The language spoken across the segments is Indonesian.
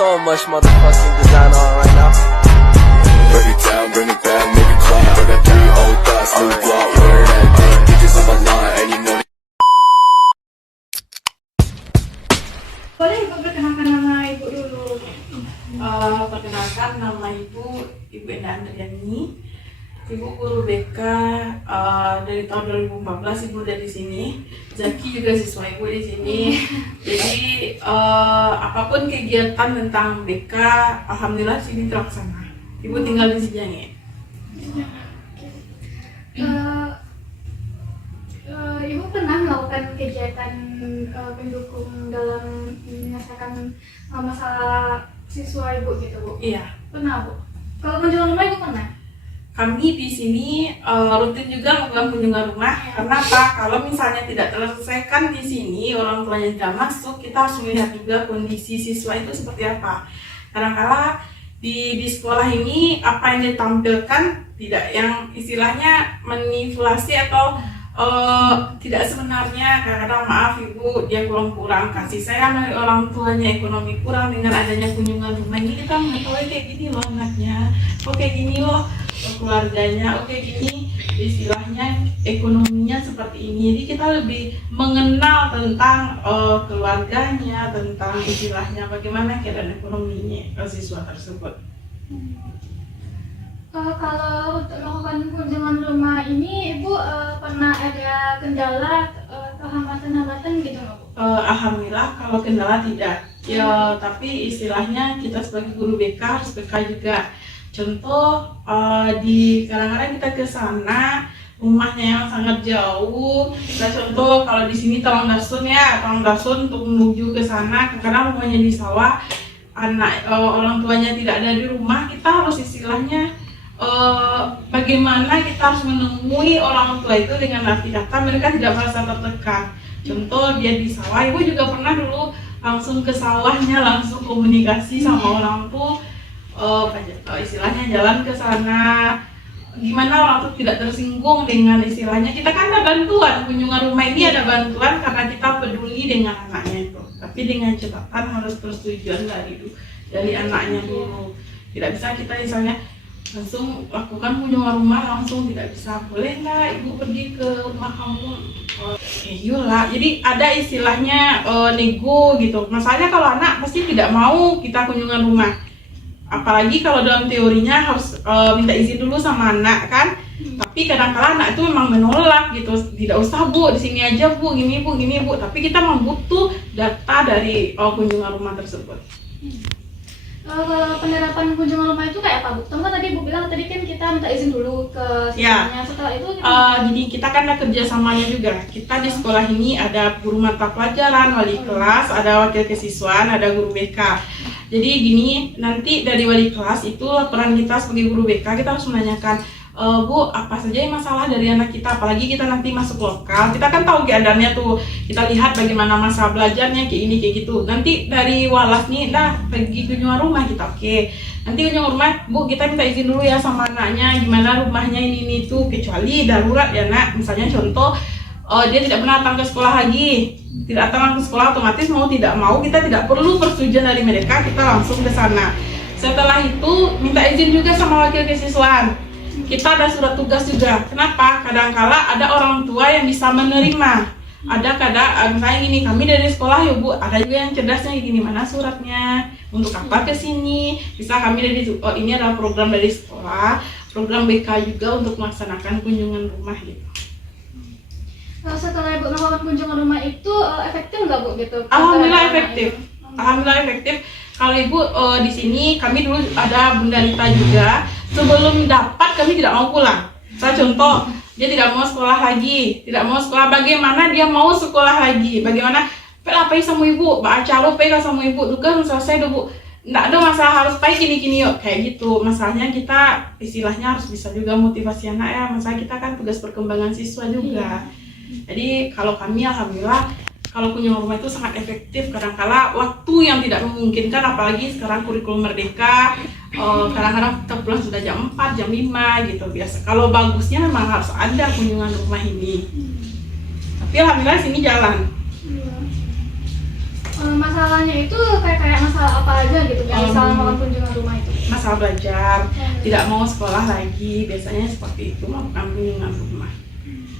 so much motherfucking design on right now. Break it down, bring it back, make it clap. I got 3 old thoughts, new block, wear that thing. Bitches on my line, and you know. Boleh Ibu perkenalkan nama Ibu dulu? Perkenalkan nama Ibu Enda Andriani. Ibu guru BK dari tahun 2014. Ibu dari sini. Zaki juga siswa Ibu di sini. Jadi apapun kegiatan tentang BK, alhamdulillah sini terlaksana. Ibu tinggal di Sijange. Ibu pernah melakukan kegiatan pendukung dalam menyelesaikan masalah siswa Ibu gitu, Bu? Iya. Pernah, Bu? Kalau kunjungan rumah Ibu pernah? Kami di sini rutin juga melakukan kunjungan rumah. Karena apa? Kalau misalnya tidak terselesaikan di sini, orang tuanya tidak masuk, kita harus melihat juga kondisi siswa itu seperti apa. Kadang-kala di sekolah ini apa yang ditampilkan tidak yang istilahnya manipulasi atau tidak sebenarnya. Kadang-kadang maaf Ibu, dia kurang kasih sayang dari orang tuanya, ekonomi kurang. Dengan adanya kunjungan rumah ini kita mengetahui kayak gini loh anaknya, oh kayak gini loh keluarganya, oh kayak gini istilahnya ekonominya seperti ini. Jadi kita lebih mengenal tentang keluarganya, tentang istilahnya bagaimana keadaan ekonominya siswa tersebut. Kalau untuk melakukan kunjungan rumah ini, Ibu pernah ada kendala atau hambatan-hambatan gitu nggak, Bu? Alhamdulillah kalau kendala tidak. Ya, tapi istilahnya kita sebagai guru BK harus BK juga. Contoh di kadang-kadang kita ke sana rumahnya yang sangat jauh. Kita contoh kalau di sini Talang Dasun ya, Talang Dasun untuk menuju ke sana, kadang rumahnya di sawah, orang tuanya tidak ada di rumah, kita harus istilahnya bagaimana kita harus menemui orang tua itu dengan arti kata mereka tidak merasa tertekan. Contoh dia di sawah, Ibu juga pernah dulu langsung ke sawahnya, langsung komunikasi sama orang tua, istilahnya jalan ke sana, gimana orang tuh tidak tersinggung dengan istilahnya. Kita kan ada bantuan, kunjungan rumah ini ada bantuan karena kita peduli dengan anaknya itu, tapi dengan catatan harus persetujuan dari anaknya dulu. Tidak bisa kita misalnya langsung lakukan kunjungan rumah, langsung tidak bisa. Boleh nggak Ibu pergi ke rumah kamu? Iyalah, jadi ada istilahnya nego gitu. Masalahnya kalau anak pasti tidak mau kita kunjungan rumah, apalagi kalau dalam teorinya harus minta izin dulu sama anak kan. Tapi kadang-kala anak itu memang menolak gitu, tidak usah Bu, di sini aja Bu, gini Bu, gini Bu. Tapi kita membutuh data dari kunjungan rumah tersebut. Kalau penerapan kunjungan rumah itu kayak apa, Bu? Tunggu tadi Bu bilang tadi kan kita minta izin dulu ke siswanya. Setelah itu jadi kita kan ada kerjasamanya juga. Kita di sekolah ini ada guru mata pelajaran, wali kelas, ada wakil kesiswaan, ada guru BK. Jadi gini, nanti dari wali kelas itu peran kita sebagai guru BK, kita harus menanyakan, Bu, apa saja yang masalah dari anak kita, apalagi kita nanti masuk lokal, kita kan tahu keadaannya tuh, kita lihat bagaimana masa belajarnya, kayak ini, kayak gitu. Nanti dari walas nih, pergi kunjungan rumah kita, oke. Nanti kunjungan rumah, Bu, kita minta izin dulu ya sama anaknya, gimana rumahnya ini tuh, kecuali darurat ya nak, misalnya contoh, dia tidak pernah datang ke sekolah lagi, tidak datang ke sekolah, otomatis mau tidak mau kita tidak perlu persetujuan dari mereka, kita langsung ke sana. Setelah itu minta izin juga sama wakil kesiswaan. Kita ada surat tugas juga. Kenapa? Kadangkala ada orang tua yang bisa menerima. Ada misalnya gini, kami dari sekolah ya Bu, ada juga yang cerdasnya gini, mana suratnya, untuk apa ke sini. Bisa kami dari ini adalah program dari sekolah, program BK juga untuk melaksanakan kunjungan rumah gitu. Setelah Ibu melakukan kunjungan rumah itu efektif nggak Bu gitu? Alhamdulillah efektif. Alhamdulillah efektif. Kalau Ibu di sini kami dulu ada Bunda Rita juga. Sebelum dapat kami tidak mau pulang. Saya contoh, dia tidak mau sekolah lagi, tidak mau sekolah. Bagaimana dia mau sekolah lagi? Bagaimana? Apa sama Ibu? Acara apa sama Ibu? Juga selesai dulu Bu. Nggak ada masalah harus pay gini yuk kayak gitu. Masalahnya kita istilahnya harus bisa juga motivasi anak ya. Masalah kita kan tugas perkembangan siswa juga. Jadi kalau kami alhamdulillah kalau kunjungan rumah itu sangat efektif. Kadang-kala waktu yang tidak memungkinkan, apalagi sekarang kurikulum merdeka, kadang-kadang kita pulang sudah jam 4, jam 5 gitu biasa. Kalau bagusnya memang harus ada kunjungan rumah ini. Tapi alhamdulillah sini jalan. Masalahnya itu kayak masalah apa aja gitu yang selama kunjungan rumah itu? Masalah belajar, tidak mau sekolah lagi, biasanya seperti itu melakukan kunjungan rumah.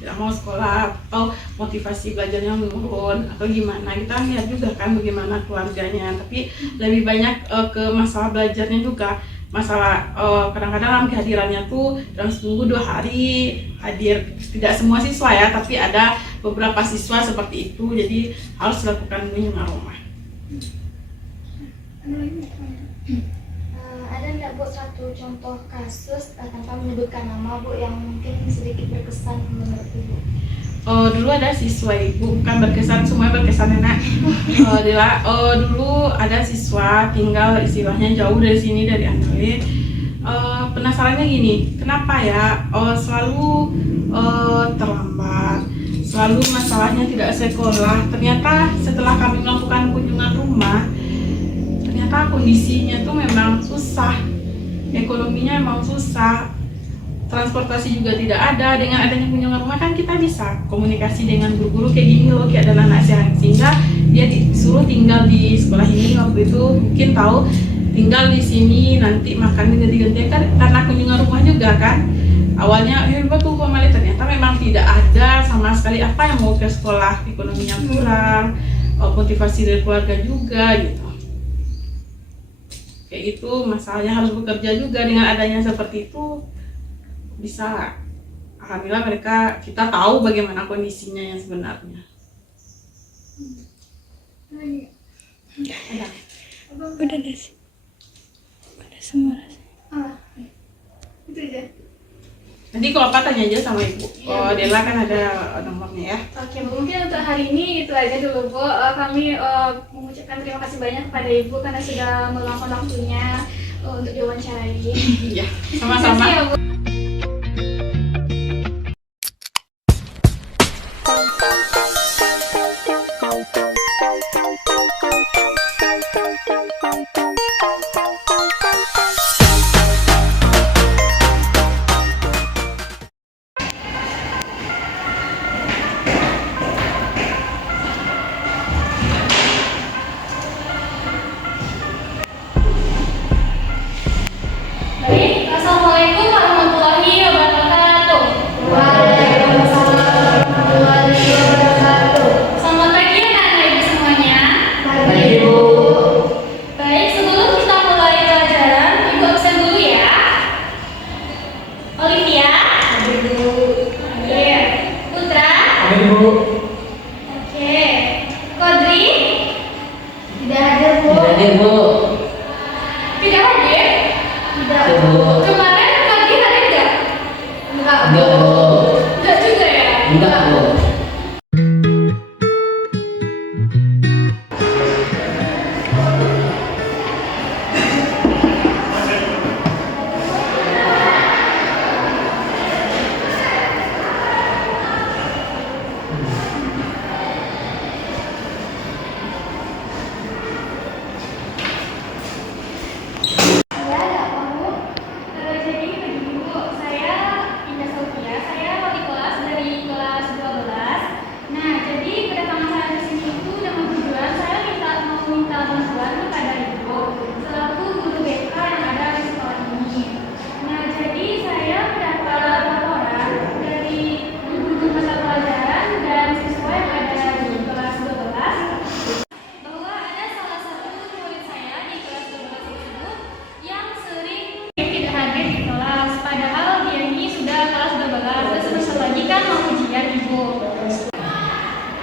Tidak mau sekolah atau motivasi belajarnya menurun atau gimana, kita lihat juga kan bagaimana keluarganya, tapi lebih banyak ke masalah belajarnya juga. Masalah kadang-kadang dalam kehadirannya tuh dalam seminggu 2 hari hadir, tidak semua siswa ya, tapi ada beberapa siswa seperti itu, jadi harus dilakukan kunjungan rumah. Ada nggak Bu satu contoh kasus tanpa menyebutkan nama Bu yang mungkin sedikit berkesan menurut Ibu? Dulu ada siswa Ibu, bukan berkesan, semuanya berkesan enak. Dulu ada siswa tinggal istilahnya jauh dari sini, dari Andale. Penasarannya gini, kenapa ya selalu terlambat, selalu masalahnya tidak sekolah. Ternyata setelah kami melakukan kunjungan rumah, ternyata kondisinya tuh memang susah, ekonominya memang susah, transportasi juga tidak ada. Dengan adanya kunjungan rumah kan kita bisa komunikasi dengan guru-guru kayak gini loh, kayak ada anak sehat, sehingga dia disuruh tinggal di sekolah ini. Waktu itu mungkin tahu tinggal di sini, nanti makannya ganti-gantian kan karena kunjungan rumah juga kan. Awalnya betul kembali, ternyata memang tidak ada sama sekali apa yang mau ke sekolah, ekonominya kurang, motivasi dari keluarga juga gitu. Kayak gitu, masalahnya harus bekerja juga. Dengan adanya seperti itu bisa, alhamdulillah mereka, kita tahu bagaimana kondisinya yang sebenarnya. Udah deh sih, udah semua. Itu aja. Nanti kalau apa tanya aja sama Ibu. Dela kan ada nomornya ya. Oke, Bu, mungkin untuk hari ini itu aja dulu Bu. Kami mengucapkan terima kasih banyak kepada Ibu karena sudah meluangkan waktunya untuk diwawancarai. Iya, sama-sama. Terima kasih ya, Bu. Baik, Assalamualaikum warahmatullahi wabarakatuh. Waalaikumsalam warahmatullahi wabarakatuh. Selamat pagi anak-anak Ibu semuanya. Pagi Bu. Baik, sebelum kita mulai pelajaran, Ibu absen dulu ya. Olivia. Hadir Bu. Hadir. Putra. Hadir Bu. Oke. Kodri. Tidak hadir Bu. Tidak hadir Bu. Tidak hadir. Tidak. Kemarin pagi hadir nggak? Enggak. Enggak juga ya? Enggak Bu. Jadi begini Bu, saya Indah Sofia, saya wali kelas dari kelas 12. Nah, jadi kedatangan saya ke sini itu dengan tujuan saya mau minta bantuan kepada Ibu selaku guru BK yang ada di sekolah ini. Nah, jadi saya mendapat laporan dari guru mata pelajaran dan siswa yang ada di kelas 12 bahwa ada salah satu murid saya di kelas 12 tersebut yang sering tidak hadir di kelas, padahal dia ini sudah kelas 12 dan sebentar lagi kan mau ujian Ibu.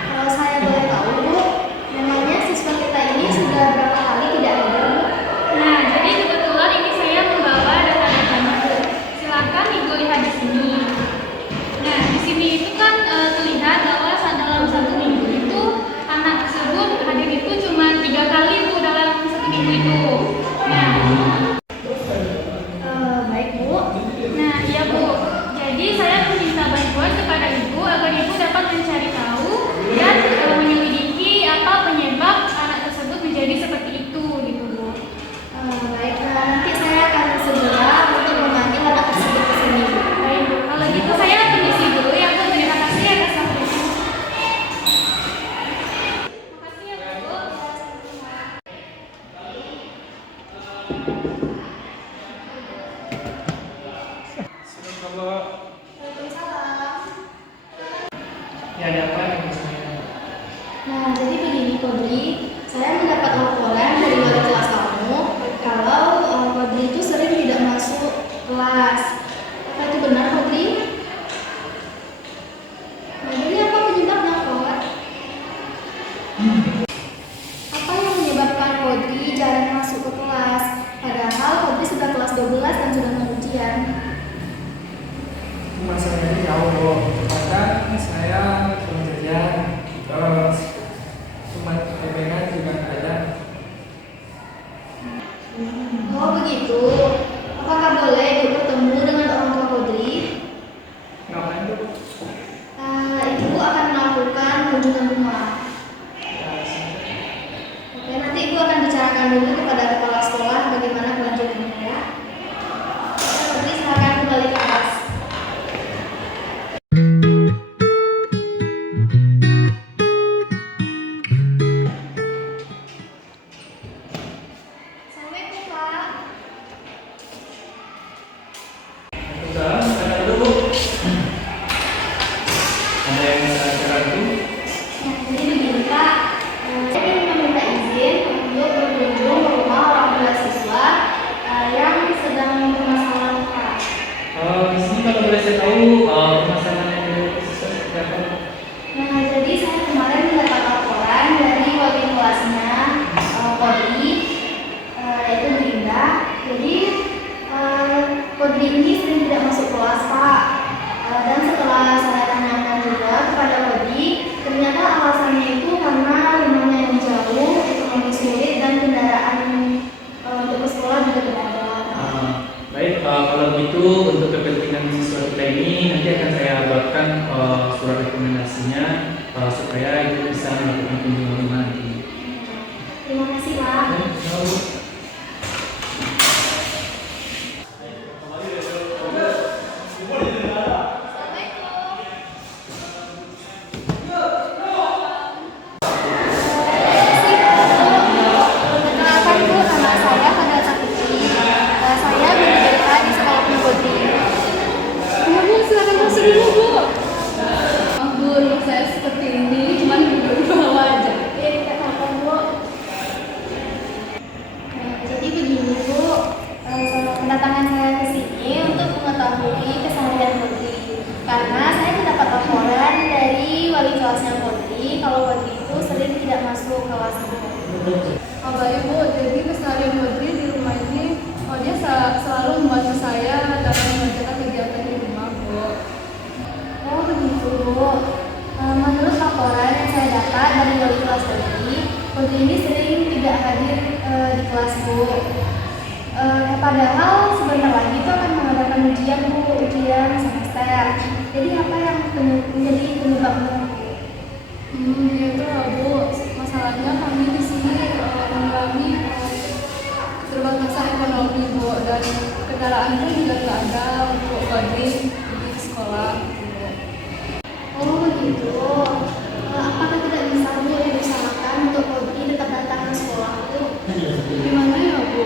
Kalau saya boleh tahu Bu, memangnya siswa kita ini sudah berapa kali tidak hadir Bu? Nah, jadi kebetulan ini saya membawa data-datanya Bu. Silakan Ibu lihat di sini. Nah, di sini itu kan terlihat bahwa dalam 1 minggu itu anak tersebut hadir itu cuma 3 kali Bu dalam 1 minggu itu. Nah, Baik Bu. Nah, iya Bu. Jadi saya meminta bantuan kepada Ibu agar Ibu dapat mencari tahu dan menyelidiki apa penyebab anak tersebut menjadi seperti itu gitu Bu. Baik, nanti saya akan segera untuk memanggil anak tersebut ke sini Bu. Baik Bu. Kalau gitu saya permisi dulu ya Bu. Terima kasih atas waktunya. Terima kasih ya Bu. Ya ada apa dengan saya? Nah, jadi begini Kodri, saya mendapat laporan dari wali kelas kamu kalau Kodri itu sering tidak masuk kelas. Apa itu benar Kodri? Nah, jadi apa penyebabnya Kod? Apa yang menyebabkan Kodri jarang masuk ke kelas? Padahal Kodri sudah kelas 12 dan sudah mau ujian. Masalahnya jauh, kadang saya kerja terus cuma pegangan juga nggak ada. Oh begitu. Apakah boleh Ibu bertemu dengan orang tua Kodri? Ngapain tuh? Ibu akan melakukan kunjungan rumah. Ya, sampai. Oke, nanti Ibu akan bicarakan dulu kepada kepala sekolah bagaimana kelanjutannya ya. Oke, Kodri silakan kembali ke kelas. Assalamualaikum Pak. Udah, saya dulu. Ada yang saya bantu? Nah, jadi begini Pak, saya ingin meminta izin untuk berkunjung ke rumah orang tua siswa yang sedang bermasalah Pak. Di sini kalau boleh saya tahu masalahnya dari siswa seperti apa? Nah, jadi saya kemarin mendapat laporan dari wali kelasnya Kodri, yaitu Linda. Jadi Kodri ini sering tidak masuk kelas Pak. Dan setelah saya tanyakan juga kepada Kodri, ternyata alasannya itu karena rumahnya yang jauh, ekonomi sulit, dan kendaraan untuk ke sekolah juga tidak ada. Baik, kalau gitu untuk kepentingan siswa kita ini nanti akan saya buatkan surat rekomendasinya supaya itu bisa melakukan kunjungan rumah nanti. Terima kasih Pak. Perkenalkan Bu, nama saya Fadila Putri. Saya guru BK di sekolah Kodri. Bu, silakan masuk dulu, Bu. Maaf Bu, rumah saya seperti ini, cuma duduk di bawah aja. Tidak apa-apa Bu. Nah, jadi begini Bu, kedatangan saya ke sini untuk mengetahui keseharian Kodri. Karena saya mendapat laporan dari wali kelasnya Kodri kalau Kodri itu sering tidak masuk kelas. Oh baik Bu, jadi keseharian Kodri di rumah ini, dia selalu membantu saya dalam mengerjakan kegiatan di rumah Bu. Oh begitu Bu. Menurut laporan yang saya dapat dari wali kelas Kodri, Kodri ini sering tidak hadir di kelas Bu. Padahal sebentar lagi itu akan mengadakan ujian Bu, ujian semester. Jadi apa yang menjadi penyebabnya? Gitu lah Bu, masalahnya kami di sini mengalami keterbatasan ekonomi Bu, dan kendaraan pun juga nggak ada untuk Kodri di sekolah Bu. Oh begitu. Apakah tidak bisa Bu diusahakan untuk Kodri tetap datang ke sekolah Bu? Gimana ya Bu,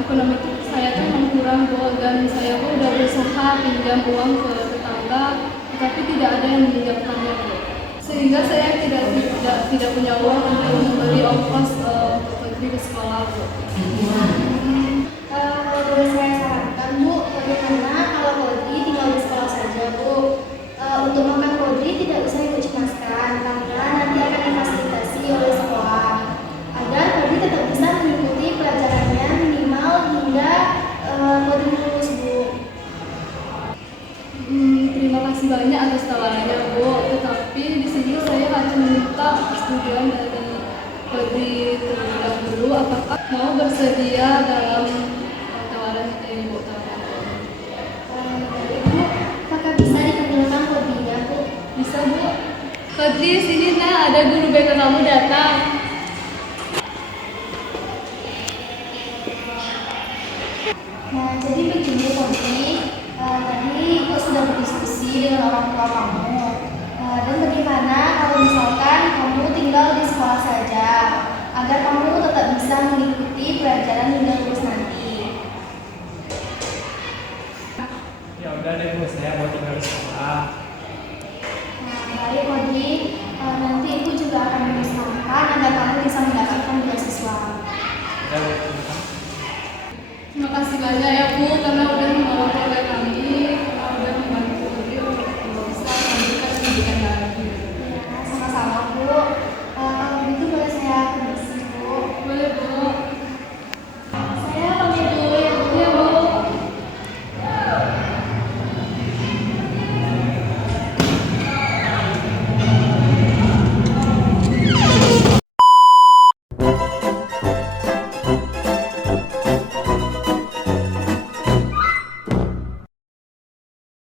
ekonomi saya tuh memang kurang Bu, dan saya pun udah berusaha pinjam uang ke tetangga, tapi tidak ada yang meminjamkannya Bu. Sehingga saya tidak punya uang untuk membeli ongkos pergi ke sekolah Bu. Kalau boleh saya sarankan Bu, bagaimana kalau Kodri tinggal di sekolah saja Bu? Untuk makan Kodri tidak usah Ibu cemaskan, karena nanti akan difasilitasi oleh sekolah agar Kodri tetap bisa mengikuti pelajarannya minimal hingga Kodri lulus Bu. Terima kasih banyak atas tawarannya Bu, tetapi di sini saya hanya meminta persetujuan dari Kodri terlebih dahulu. Apakah mau bersedia dalam tawaran yang Ibu tawarkan? Ibu, apakah bisa dikenalkan Kodrinya Bu? Bisa Bu. Kodri, sini nah, ada guru BK kamu datang. Nah, jadi begini Kodri, tadi Ibu sudah berdiskusi dengan orang tua kamu. Dan bagaimana kalau misalkan kamu tinggal di sekolah saja, agar kamu tetap bisa mengikuti pelajaran hingga lulus nanti. Ya udah deh Bu, saya mau tinggal di sekolah. Nah, baik Kodri. banyak ya Bu karena udah menolong keluarga kami, karena udah membantu Febri untuk bisa melanjutkan pendidikan